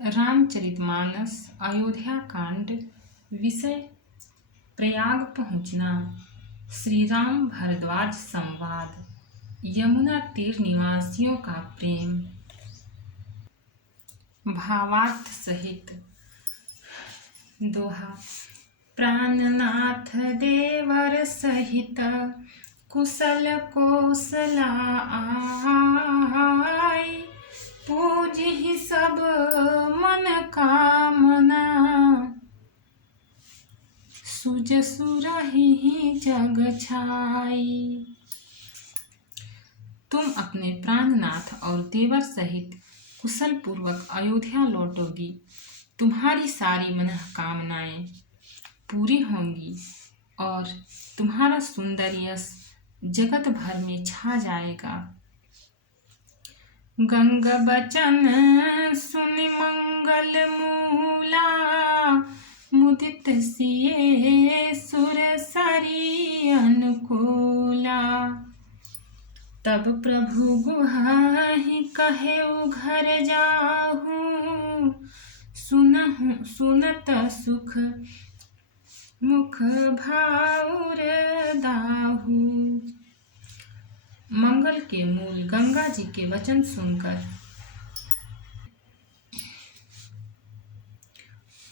रामचरितमानस अयोध्या कांड। विषय प्रयाग पहुंचना। श्री राम भरद्वाज संवाद। यमुना तीर निवासियों का प्रेम। भावार्थ सहित दोहा। प्राणनाथ देवर सहित कुशल कोसला आय, पूजहि सब मन कामना, सुज सुरहि जग छाई। तुम अपने प्राणनाथ और देवर सहित कुशल पूर्वक अयोध्या लौटोगी। तुम्हारी सारी मनोकामनाएं पूरी होंगी और तुम्हारा सुंदर यश जगत भर में छा जाएगा। गंग बचन सुनि मंगल मूला, मुदित सिए सुर सरी अनुकूला। तब प्रभु गुहाहि कहे घर जाहूँ, सुनत सुख मुख भाउर दाहू। मंगल के मूल गंगा जी के वचन सुनकर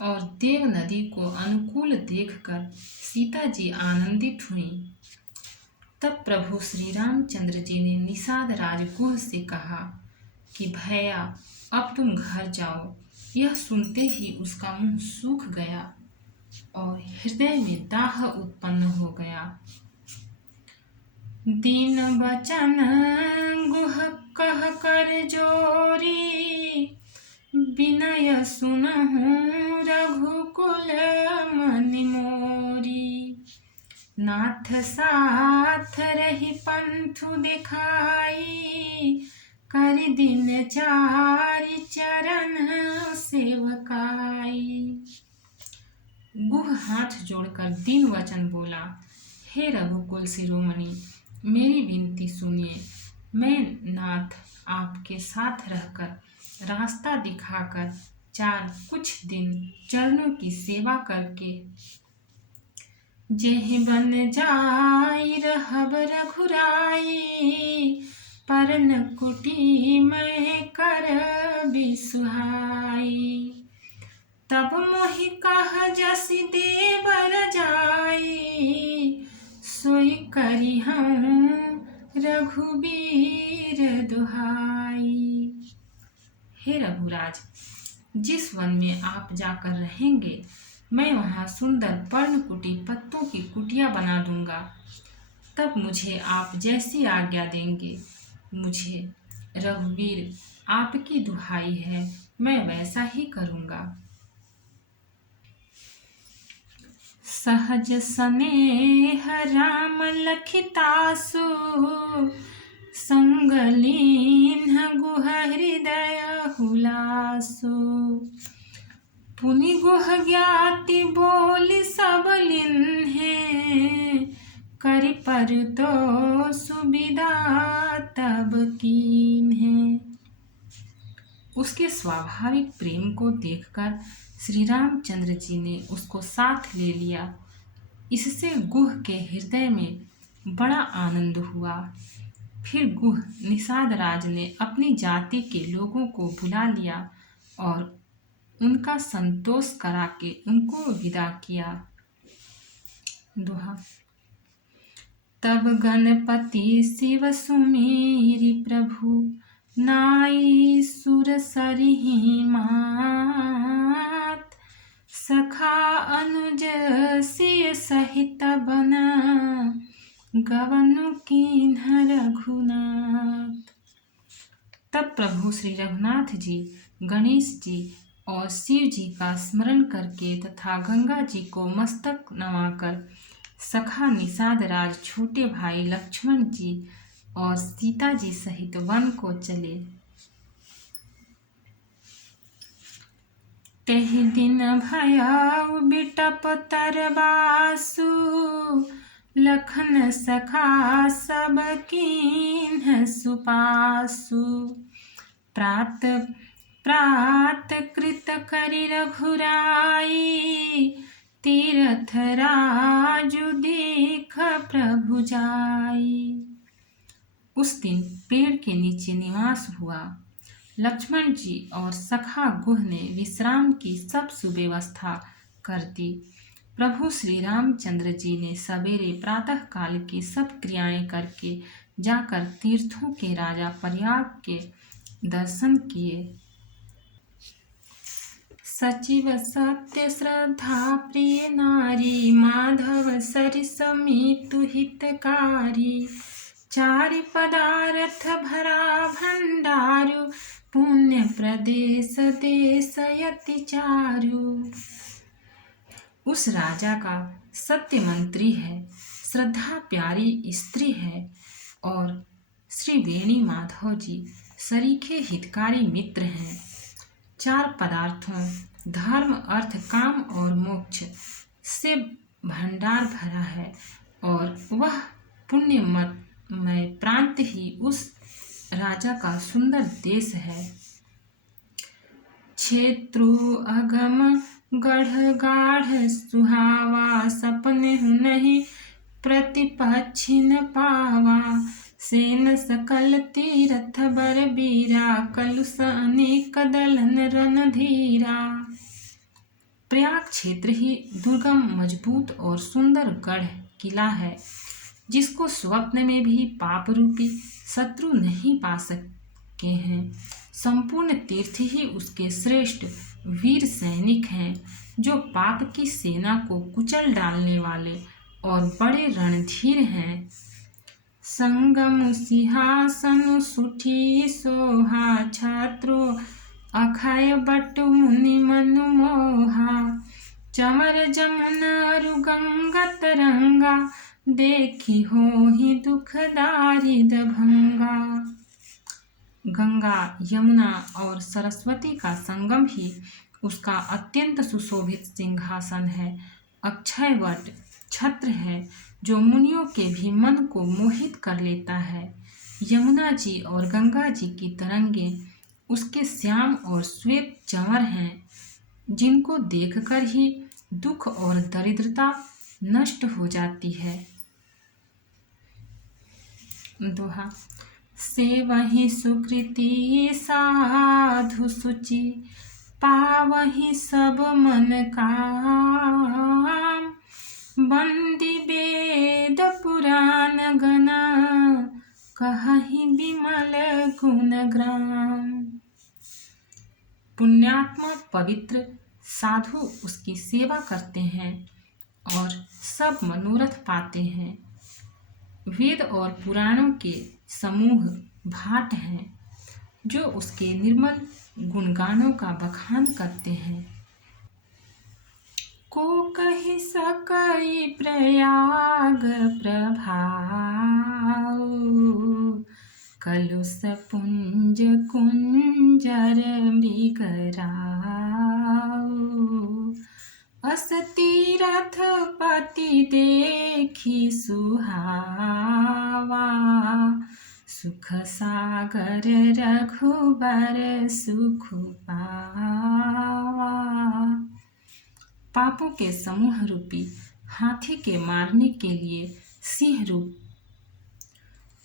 और देव नदी को अनुकूल देखकर सीता जी आनंदित हुई। तब प्रभु श्री रामचंद्र जी ने निषाद राजगुह से कहा कि भैया अब तुम घर जाओ। यह सुनते ही उसका मुंह सूख गया और हृदय में दाह उत्पन्न हो गया। दीन बचन गुह कह कर जोरी, विनय सुनहु रघुकुल मनि मोरी। नाथ साथ रही पंथु दिखाई, कर दिन चारि चरण सेवकाई। गुह हाथ जोड़कर दीन वचन बोला, हे रघुकुल शिरोमणि, मेरी विनती सुनिए। मैं नाथ आपके साथ रहकर रास्ता दिखाकर कुछ दिन चरणों की सेवा करके जेहि बन जाई रहब रघुराई। परन कुटी मैं कर बिसुहाई, तब मोहि कह जसि देवर जाई। सोई करी हूँ रघुबीर दुहाई। हे रघुराज, जिस वन में आप जाकर रहेंगे, मैं वहाँ सुंदर पर्णकुटी पत्तों की कुटिया बना दूंगा। तब मुझे आप जैसी आज्ञा देंगे। मुझे रघुवीर आपकी दुहाई है, मैं वैसा ही करूँगा। सहज स्नेह राम लखितासु, संग लीन्ह गुह हृदय हुलासु। पुनि गुह ज्ञाति बोली सब लिन्हे, करि पर तो सुविदा तब कीन्हे। उसके स्वाभाविक प्रेम को देखकर श्री रामचंद्र जी ने उसको साथ ले लिया। इससे गुह के हृदय में बड़ा आनंद हुआ। फिर गुह निषाद राज ने अपनी जाति के लोगों को बुला लिया और उनका संतोष करा के उनको विदा किया। दोहा। तब गणपति शिव सुमेरि प्रभु, नाई सुर सरिहि मात। सखा अनुज सिय सहित बना, गवनु कीन्ह रघुनाथ। तब प्रभु श्री रघुनाथ जी गणेश जी और शिव जी का स्मरण करके तथा गंगा जी को मस्तक नवाकर सखा निषाद राज, छोटे भाई लक्ष्मण जी और सीता जी सहित वन को चले। तेहि दिन भयउ बिटप तरबासु, लखन सखा सब कीन्ह सुपासु। प्रात प्रात कृत करि रघुराई, तीरथ राजु देख प्रभु जाई। उस दिन पेड़ के नीचे निवास हुआ। लक्ष्मण जी और सखा गुह ने विश्राम की सब सुव्यवस्था कर दी। प्रभु श्री रामचंद्र जी ने सवेरे प्रातः काल की सब क्रियाएं करके जाकर तीर्थों के राजा प्रयाग के दर्शन किए। सचिव सत्य श्रद्धा प्रिय नारी, माधव सरिस मीतु हितकारी। चारि पदार्थ भरा भंडारु, पुण्य प्रदेश देश यति चारु। उस राजा का सत्य मंत्री है, श्रद्धा प्यारी स्त्री है और श्री वेणी माधव जी सरीखे हितकारी मित्र हैं। चार पदार्थों धर्म अर्थ काम और मोक्ष से भंडार भरा है और वह पुण्यमय प्रांत ही उस राजा का सुंदर देश है। क्षेत्रु अगम गढ़ गाढ़ सुहावा, सपने नहीं प्रतिपक्षिन पावा। सेन सकल तीरथ बर बीरा, कलुष अनेक दलन रणधीरा। प्रयाग क्षेत्र ही दुर्गम मजबूत और सुंदर गढ़ किला है, जिसको स्वप्न में भी पाप रूपी शत्रु नहीं पा सके हैं। संपूर्ण तीर्थ ही उसके श्रेष्ठ वीर सैनिक हैं, जो पाप की सेना को कुचल डालने वाले और बड़े रणधीर हैं। संगम सिंहासन सुठी सोहा, छात्रो अखय बट मुनि मनु मोहा। चमर जमुन अरु गंगा तरंगा, देखी हो ही दुखदारी दभंगा। गंगा यमुना और सरस्वती का संगम ही उसका अत्यंत सुशोभित सिंहासन है। अक्षय वट छत्र है, जो मुनियों के भी मन को मोहित कर लेता है। यमुना जी और गंगा जी की तरंगे उसके श्याम और श्वेत चंवर हैं, जिनको देखकर ही दुख और दरिद्रता नष्ट हो जाती है। दोहा। से वही सुकृति साधु सुचि, पावही सब मन काम। बंदी वेद पुराण गना, कहहि विमल गुण ग्राम। पुण्यात्मा पवित्र साधु उसकी सेवा करते हैं और सब मनोरथ पाते हैं। वेद और पुराणों के समूह भाट हैं, जो उसके निर्मल गुणगानों का बखान करते हैं। को कहि सकई प्रयाग प्रभाव, कलुष पुंज कुंजर बिगराऊ। अस तीरथ पति देखी सुहावा, सुख सागर रघुबर सुख पावा। पापों के समूह रूपी हाथी के मारने के लिए सिंह रूप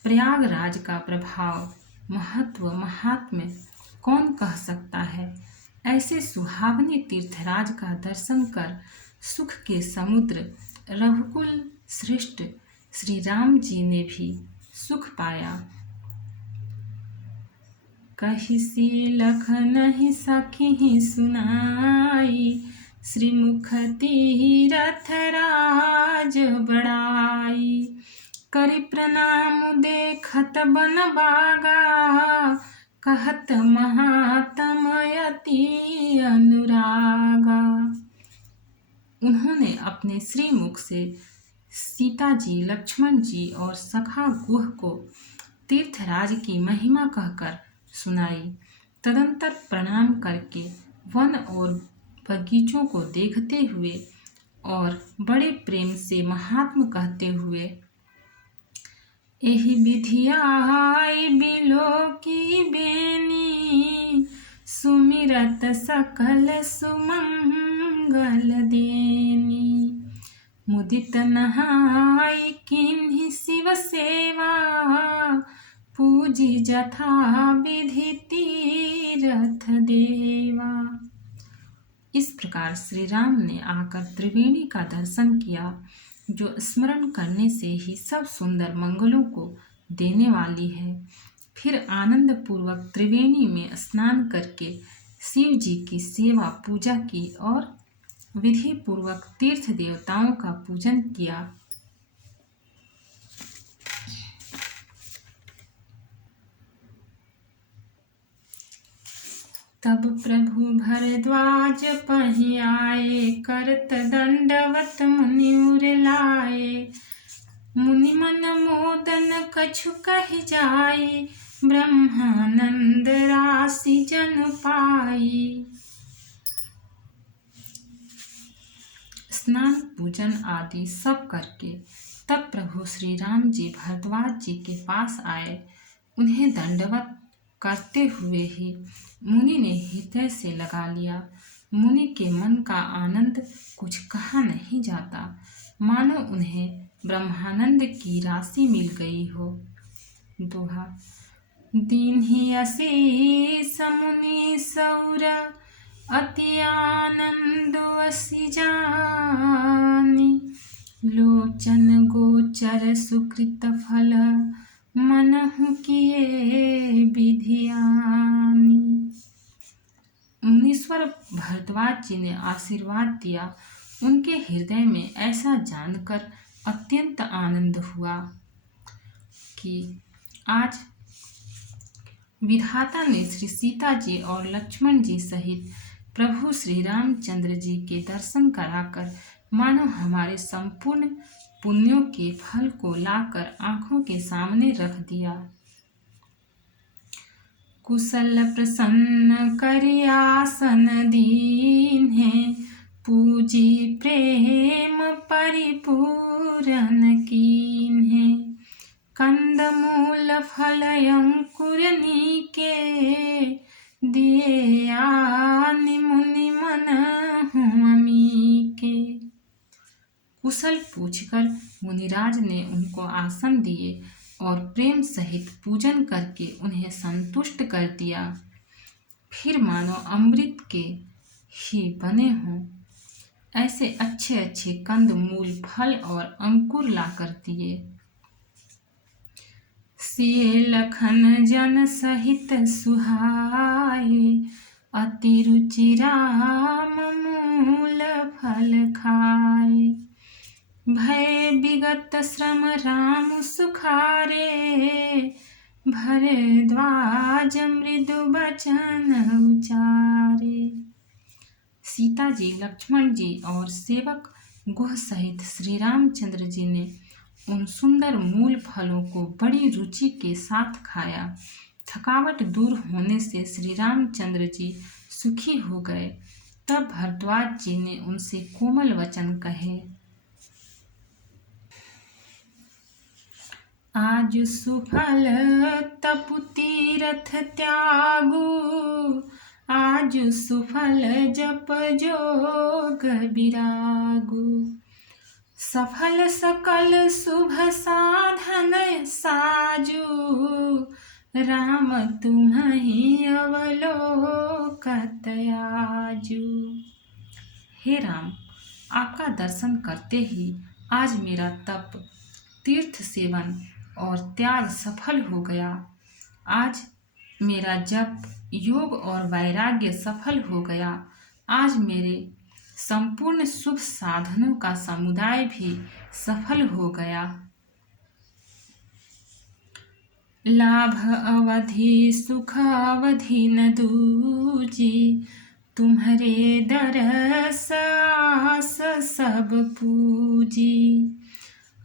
प्रयागराज का प्रभाव महत्व महात्म्य कौन कह सकता है। ऐसे सुहावने तीर्थराज का दर्शन कर सुख के समुद्र रघुकुल श्रेष्ठ श्री राम जी ने भी सुख पाया। कहि सीलख नहीं सखी सुनाई, श्रीमुख तीरथ राज बड़ाई। करि प्रणाम देखत बन बागा, कहत महात्म यति अनुरागा। उन्होंने अपने श्रीमुख से सीता जी, लक्ष्मण जी और सखा गुह को तीर्थराज की महिमा कहकर सुनाई। तदंतर प्रणाम करके वन और बगीचों को देखते हुए और बड़े प्रेम से महात्म कहते हुए, एहि विधि आई बिलो की बेनी, सुमिरत सकल सुमंगल देनी। मुदित नहाई किन्हीं शिव सेवा, पूजी जथा विधि तीरथ देवा। इस प्रकार श्री राम ने आकर त्रिवेणी का दर्शन किया, जो स्मरण करने से ही सब सुंदर मंगलों को देने वाली है। फिर आनंद पूर्वक त्रिवेणी में स्नान करके शिव जी की सेवा पूजा की और विधि पूर्वक तीर्थ देवताओं का पूजन किया। तब प्रभु भरद्वाज पहि आए, करत दंडवत मुनि उर लाए। मुनि मन मोदन कछु कहि जाई, ब्रह्मानंद राशि जन पाई। स्नान पूजन आदि सब करके तब प्रभु श्री राम जी भरद्वाज जी के पास आए। उन्हें दंडवत करते हुए ही मुनि ने हृदय से लगा लिया। मुनि के मन का आनंद कुछ कहा नहीं जाता, मानो उन्हें ब्रह्मानंद की राशि मिल गई हो। दोहा। दीन्हि असीस मुनि सौर, अति आनंद असी जानी। लोचन गोचर सुकृत फल, मनहु किए विधियानी। मुनीश्वर भरद्वाज जी ने आशीर्वाद दिया। उनके हृदय में ऐसा जानकर अत्यंत आनंद हुआ कि आज विधाता ने श्री सीता जी और लक्ष्मण जी सहित प्रभु श्री रामचंद्र जी के दर्शन कराकर मानो हमारे संपूर्ण पुण्यों के फल को लाकर आंखों के सामने रख दिया। कुशल प्रसन्न करियासन दीन्हे, पूजी प्रेम परिपूरन कीन्हे। कंदमूल फल अंकुर नीके, दिए आनि मुनि मन अमीके। कुशल पूछकर मुनिराज ने उनको आसन दिए और प्रेम सहित पूजन करके उन्हें संतुष्ट कर दिया। फिर मानो अमृत के ही बने हों ऐसे अच्छे अच्छे कंद मूल फल और अंकुर लाकर दिए। सिए लखन जन सहित सुहाए, अति रुचि राम मूल फल खाए। भय विगत श्रम राम सुखारे, भरद्वाज मृदु बचन उचारे। सीता जी, लक्ष्मण जी और सेवक गुह सहित श्री रामचंद्र जी ने उन सुंदर मूल फलों को बड़ी रुचि के साथ खाया। थकावट दूर होने से श्री रामचंद्र जी सुखी हो गए। तब भरद्वाज जी ने उनसे कोमल वचन कहे। आज सुफल तपु तीरथ त्यागु, आज सुफल जप जोग विरागु। सफल सकल शुभ साधन साजु, राम तुम्हि अवलोकत आजु। हे राम, आपका दर्शन करते ही आज मेरा तप, तीर्थ सेवन और त्याग सफल हो गया। आज मेरा जप, योग और वैराग्य सफल हो गया। आज मेरे संपूर्ण शुभ साधनों का समुदाय भी सफल हो गया। लाभ अवधि सुख अवधि न दूजी, तुम्हारे दरस आस सब पूजी।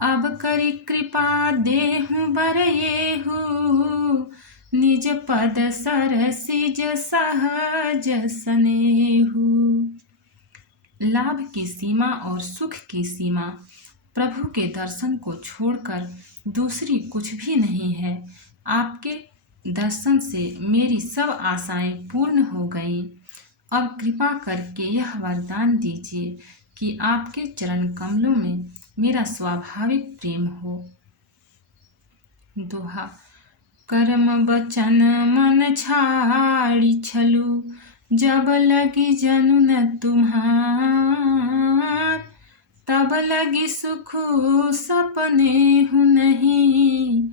अब करी कृपा देहु बरयेहु, निज पद सरसिज सहज सनेहु। लाभ की सीमा और सुख की सीमा प्रभु के दर्शन को छोड़कर दूसरी कुछ भी नहीं है। आपके दर्शन से मेरी सब आशाएं पूर्ण हो गईं। अब कृपा करके यह वरदान दीजिए कि आपके चरण कमलों में मेरा स्वाभाविक प्रेम हो। दोहा। कर्म वचन मन छाड़ी छलु, जब लगी जनु न तुम्हार। तब लगी सुख सपने हूँ नहीं,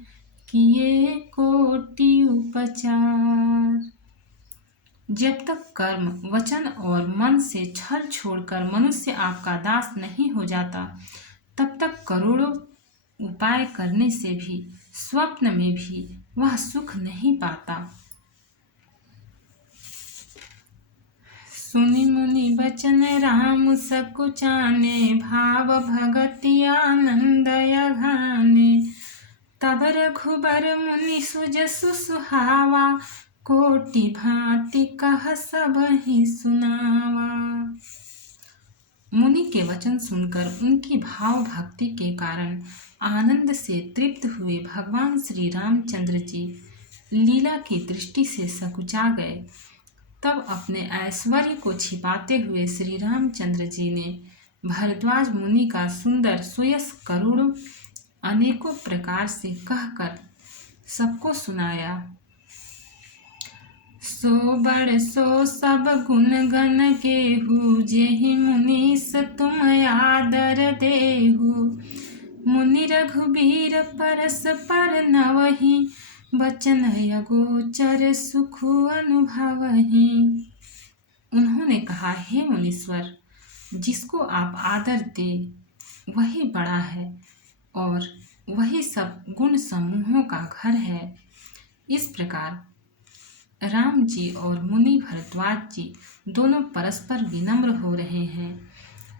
किए कोटि उपचार। जब तक कर्म वचन और मन से छल छोड़कर मनुष्य आपका दास नहीं हो जाता, तब तक करोड़ों उपाय करने से भी स्वप्न में भी वह सुख नहीं पाता। सुनि मुनि बचन राम सकुचाने, भाव भगति आनंद अघाने। तब रघुबर मुनि सुजसु सुहावा, कोटि भांति कह सबहि सुनावा। मुनि के वचन सुनकर उनकी भाव भक्ति के कारण आनंद से तृप्त हुए भगवान श्री रामचंद्र जी लीला की दृष्टि से सकुचा गए। तब अपने ऐश्वर्य को छिपाते हुए श्री रामचंद्र जी ने भरद्वाज मुनि का सुंदर सुयस करोड़ों अनेकों प्रकार से कहकर सबको सुनाया। सो बड़ सो सब गुण गण केहू, जेहि मुनीस तुम आदर देहु। मुनि रघुबीर परस पर नवहि, बचन अगोचर सुख अनुभवहि। उन्होंने कहा, हे मुनीश्वर, जिसको आप आदर दे वही बड़ा है और वही सब गुण समूहों का घर है। इस प्रकार राम जी और मुनि भरद्वाज जी दोनों परस्पर विनम्र हो रहे हैं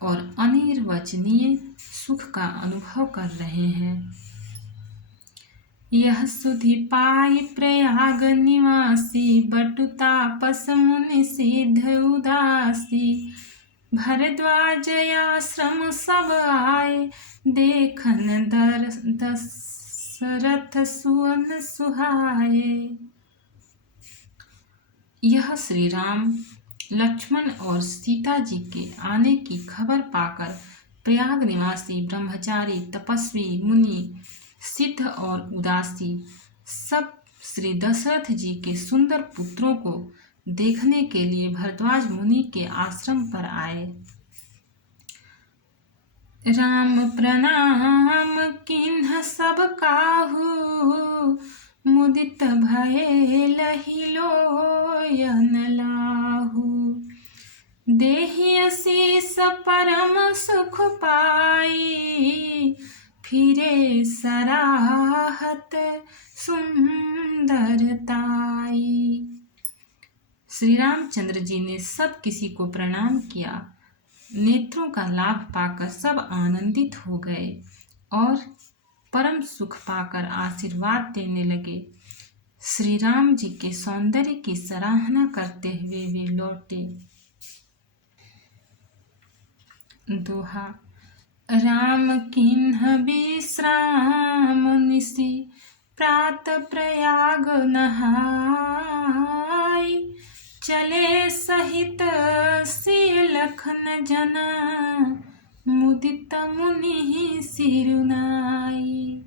और अनिर्वचनीय सुख का अनुभव कर रहे हैं। यह सुधि पाई प्रयाग निवासी, बटु तापस मुनि सिद्ध उदासी। भरद्वाज आश्रम सब आए, देखन दशरथ सुवन सुहाए। यह श्री राम, लक्ष्मण और सीता जी के आने की खबर पाकर प्रयाग निवासी ब्रह्मचारी, तपस्वी, मुनि, सिद्ध और उदासी सब श्री दशरथ जी के सुंदर पुत्रों को देखने के लिए भरद्वाज मुनि के आश्रम पर आए। राम प्रणाम किन्ह सब काहू, मुदित भये लहि लोयन लाहू। देहि असीस परम सुख पाई, फिरे सराहत सुंदरताई। श्री रामचंद्र जी ने सब किसी को प्रणाम किया। नेत्रों का लाभ पाकर सब आनंदित हो गए और परम सुख पाकर आशीर्वाद देने लगे। श्री राम जी के सौंदर्य की सराहना करते हुए वे लौटे। दोहा। राम किन्ह विश्राम निशि, प्रात प्रयाग नहाई। चले सहित सिय लखन जना, मुदित मुनि सिरुनाई।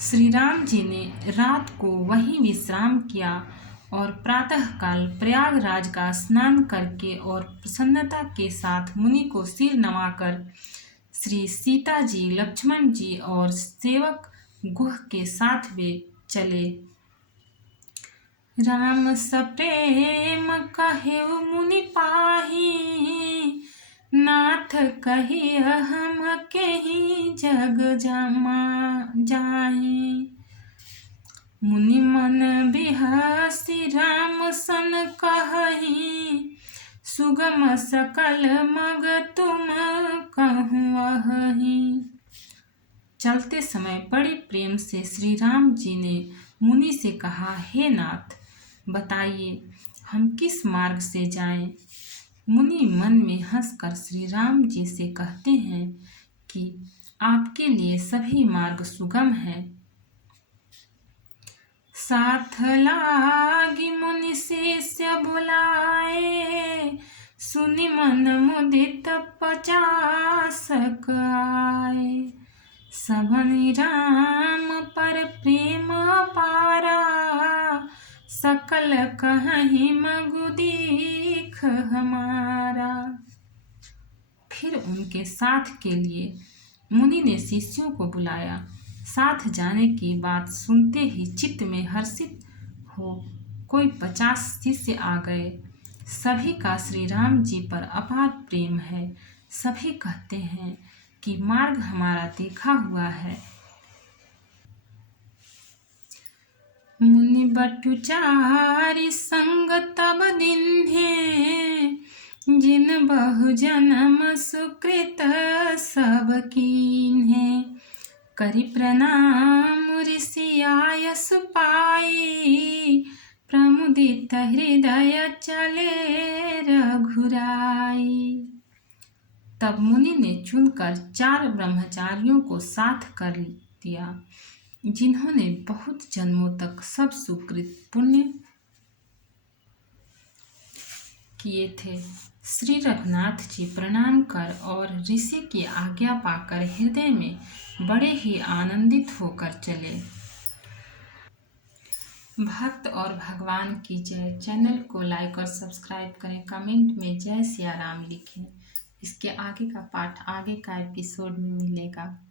श्री राम जी ने रात को वहीं विश्राम किया और प्रातःकाल प्रयागराज का स्नान करके और प्रसन्नता के साथ मुनि को सिर नवाकर श्री सीता जी, लक्ष्मण जी और सेवक गुह के साथ वे चले। राम सप्रेम कहेउ मुनि पाही, नाथ कही हम केहि जग जाहि। मुनि मन बिहसी राम सन कहहि, सुगम सकल मग तुम कहूँहि। चलते समय बड़े प्रेम से श्री राम जी ने मुनि से कहा, हे नाथ, बताइए हम किस मार्ग से जाएं। मुनि मन में हंसकर श्री राम जी से कहते हैं कि आपके लिए सभी मार्ग सुगम हैं। साथ लागी मुनि शिष्य बुलाए, सुनि मन मुदित 50 आए। सबनि राम पर प्रेम पारा, सकल कहीं मगु दीख हमारा। फिर उनके साथ के लिए मुनि ने शिष्यों को बुलाया। साथ जाने की बात सुनते ही चित्त में हर्षित हो कोई 50 शिष्य आ गए। सभी का श्री राम जी पर अपार प्रेम है। सभी कहते हैं कि मार्ग हमारा देखा हुआ है। मुनि बटुचारी संग तब दीन्हे, जिन बहु जन्म सुकृत सब कीन्हे। करि प्रणाम ऋषि आयस पाई, प्रमुदित हृदय चले रघुराई। तब मुनि ने चुनकर 4 ब्रह्मचारियों को साथ कर दिया, जिन्होंने बहुत जन्मों तक सब सुकृत पुण्य किए थे। श्री रघुनाथ जी प्रणाम कर और ऋषि की आज्ञा पाकर हृदय में बड़े ही आनंदित होकर चले। भक्त और भगवान की जय। चैनल को लाइक और सब्सक्राइब करें। कमेंट में जय सिया राम लिखें। इसके आगे का पाठ आगे का एपिसोड में मिलेगा।